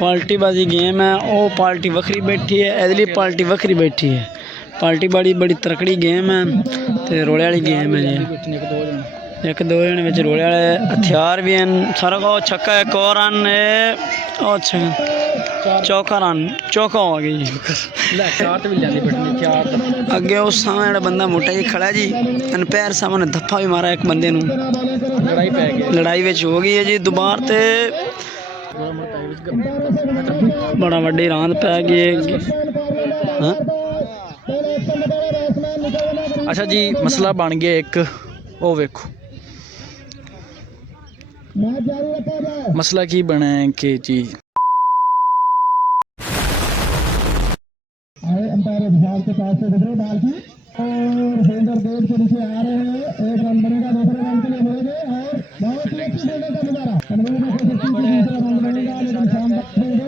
पार्टीबाजी game है। वो party वखरी बैठी है, इधरली पार्टी वखरी बैठी है। पार्टी बड़ी तरकड़ी गेम है ते रोले वाली गेम है जी। एक दो जने विच रोले वाले हथियार भी हैं। सारा को छक्का एक और रन चौका रन चौका हो गई जी। अगे उस सामने जो बंदा मोटा जी खड़ा जी, पैर सामने धप्पा भी मारा एक बंदे नूं। लड़ाई विच हो गई है जी दोबार ते बड़ा वड्डी रांद पै गई है। हाँ? अच्छा जी, मसला बन गया एक, ओ वेखो मसला की बना है कि जी अंपायर विभाग के पास से गुजरे बाल की और होल्डर गेट के नीचे आ रहे हैं। एक रन बनेगा, दूसरे रन के लिए मिलेंगे और बहुत ही अच्छी फील्डिंग का नजारा। दूसरा रन बनेगा लेकिन शानदार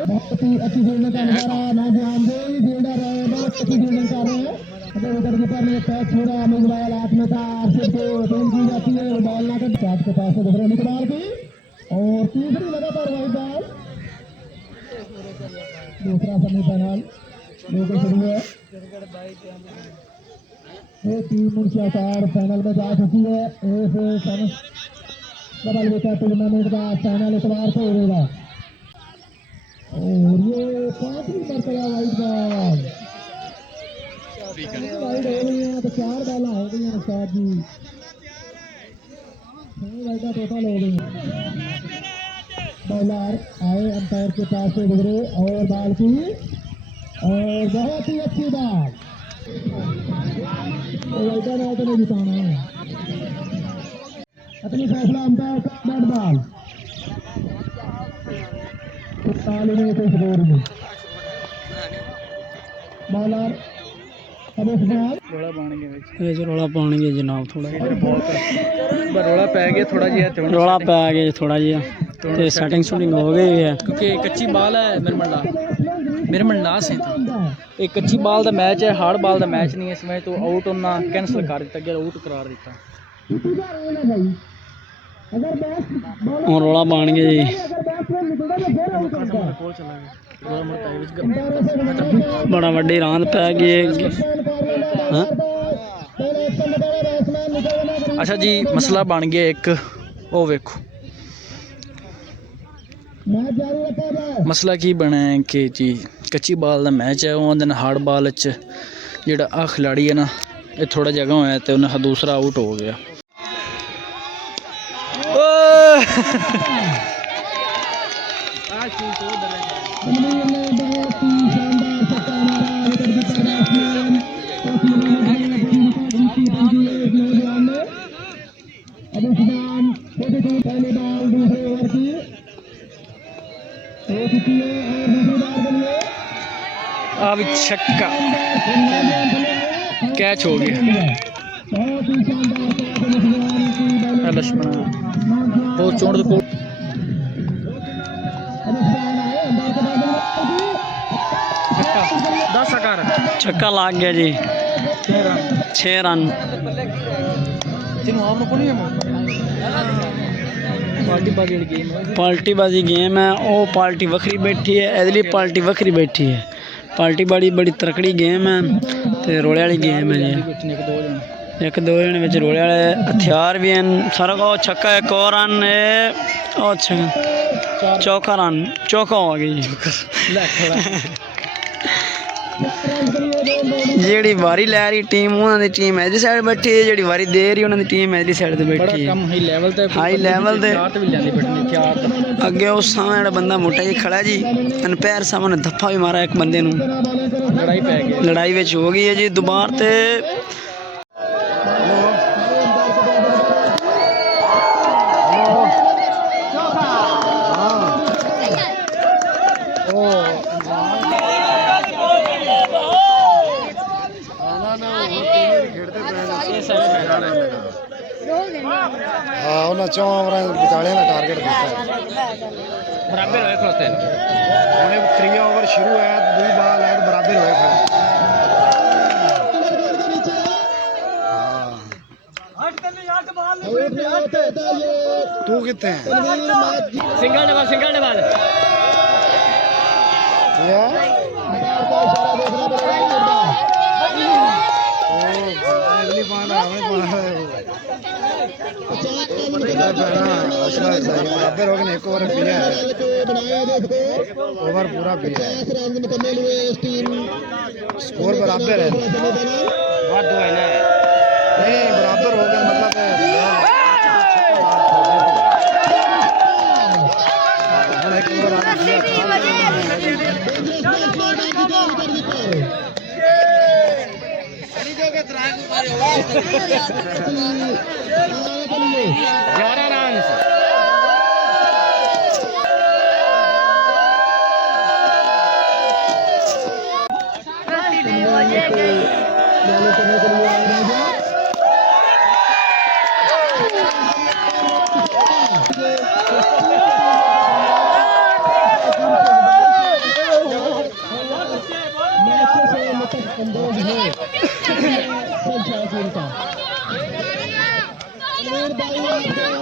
बहुत ही अच्छी फील्डिंग का नजारा। नौजवान जो फील्डर है बहुत अच्छी फील्डिंग कर रहे हैं। विकेट कीपर ने कैच छोड़ा, मिसबाइल हाथ में था, अर्शद को टीम की जाती है बॉल ना कर चार के पास से गुजरे निकबाल की और तीसरी लगातार वाइड बॉल। दूसरा सेमीफाइनल लोकल शुरू है। ये टीम मुर्शिदाबाद फाइनल में जा चुकी है। इस डबल विकेट टूर्नामेंट का फाइनल इतवार को होगा और ये पांचवी मरतबा वाइड बॉल वाइड हो गई है। तो चार बॉल हो गई हैं उस्ताद जी, 6 वाइडा टोटल हो गई हैं। बॉलर आए अंपायर के पास से गुजरे और बॉल की और बहुत ही अच्छी बात वाइडा ने तो नहीं जिताना है। अपनी फैसला अंपायर का बैट बॉल में कोई स्कोर नहीं। बॉलर अब इस बॉल रौला पाने गए जनाब, थोड़ा रौला पै गया थोड़ा जिहा, रौला पै गया थोड़ा जिहा ते सेटिंग शूटिंग हो गई है क्योंकि कच्ची बाल है मेरे मन ला से एक कच्ची बाल का मैच है, हार्ड बाल का मैच नहीं है। इस मैच तो आउट होना कैंसल कर दिता गया, आउट करार दिता। और रौला पान गए जी। बड़ा वड्डी रांद पै गई है। हाँ? अच्छा जी, मसला बन गया एक, ओ वेखो मसला की बना है कि जी कच्ची बाल का मैच है। वो दिन हार्ड बाल जोड़ा आ खिलाड़ी है ना, ये थोड़ा जगह होया तो उन्हें दूसरा आउट हो गया। अब छक्का कैच हो गया। लक्ष्मण बहुत चोट को छक्का लग गया जी। 6 रन। पार्टीबाजी गेम है। वो पार्टी वखरी बैठी है, इधरली पार्टी वखरी बैठी है। पार्टी बड़ी तरकड़ी गेम है ते रोले वाली गेम है जी। एक दो जने विच रोले वाले हथियार भी हैं। सारा को छक्का एक और रन चौका रन चौका हो गई जी। जी वारी लै रही टीम उन्होंने टीम इधर साइड बैठी है, जी वारी दे रही उन्होंने टीम इधरली साइड ते बैठी है। हाई लैवल ते अगे उस सामने जो बंदा मोटा जी खड़ा जी, पैर सामने धप्पा भी मारा एक बंदे नूं। लड़ाई विच हो गई है जी दोबार ते चौ ओवर बिताले का टारगेट दिता बराबर होए खड़ोते हैं। 3 ओवर शुरू है, 2 बॉल है बराबर होए खड़े। तू कितने सिंगल डबल बराबर हो गए एक ओवर पिया है ओवर पूरा पिया है स्कोर बराबर है नहीं बराबर हो गया मतलब एक ओवर आगे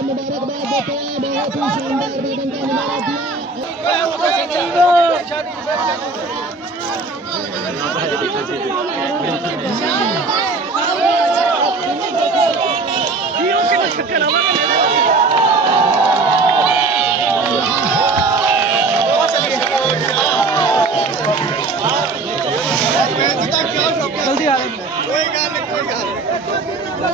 मुबारकबाद देते हैं बहुत ही शानदार बैटिंग का जल्दी आ कोई गाल नहीं कोई गाल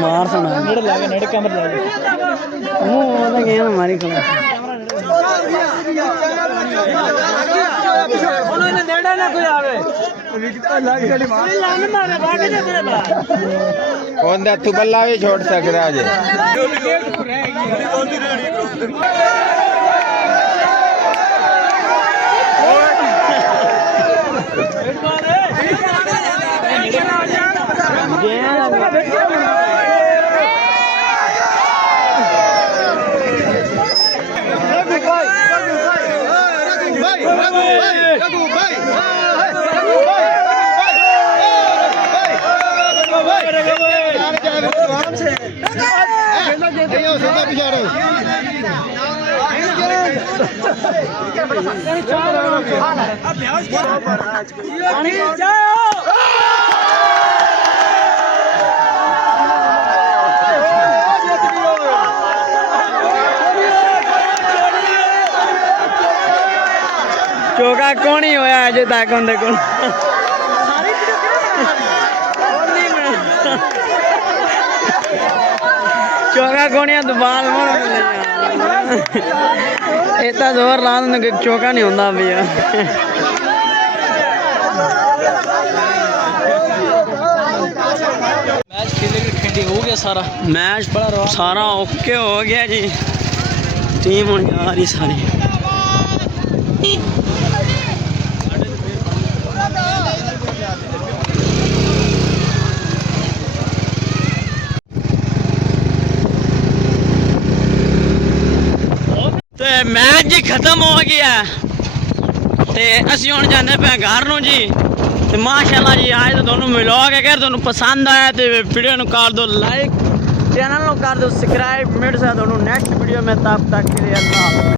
मार सुना नेड़ कैमरा मारी तू बल्ला भी छोड़ सकता है चौका कौन ही होया अजे तक उनके को चौका कौन है दुबाल इतना जोर ला चौका नहीं होता भैया मैच खेली हो गया सारा मैच सारा ओके हो गया जी टीम हुण जा रही सारी मैच जी खत्म हो गया ते असीं हुण जाने पे घर नूं जी ते माशाअल्लाह जी आज तो दोनों व्लॉग अगर तुहानूं पसंद आया तो वीडियो नूं कर दो लाइक चैनल नूं कर दो सब्सक्राइब मिल सा दोनों नेक्स्ट वीडियो में तब तक के लिए अल्लाह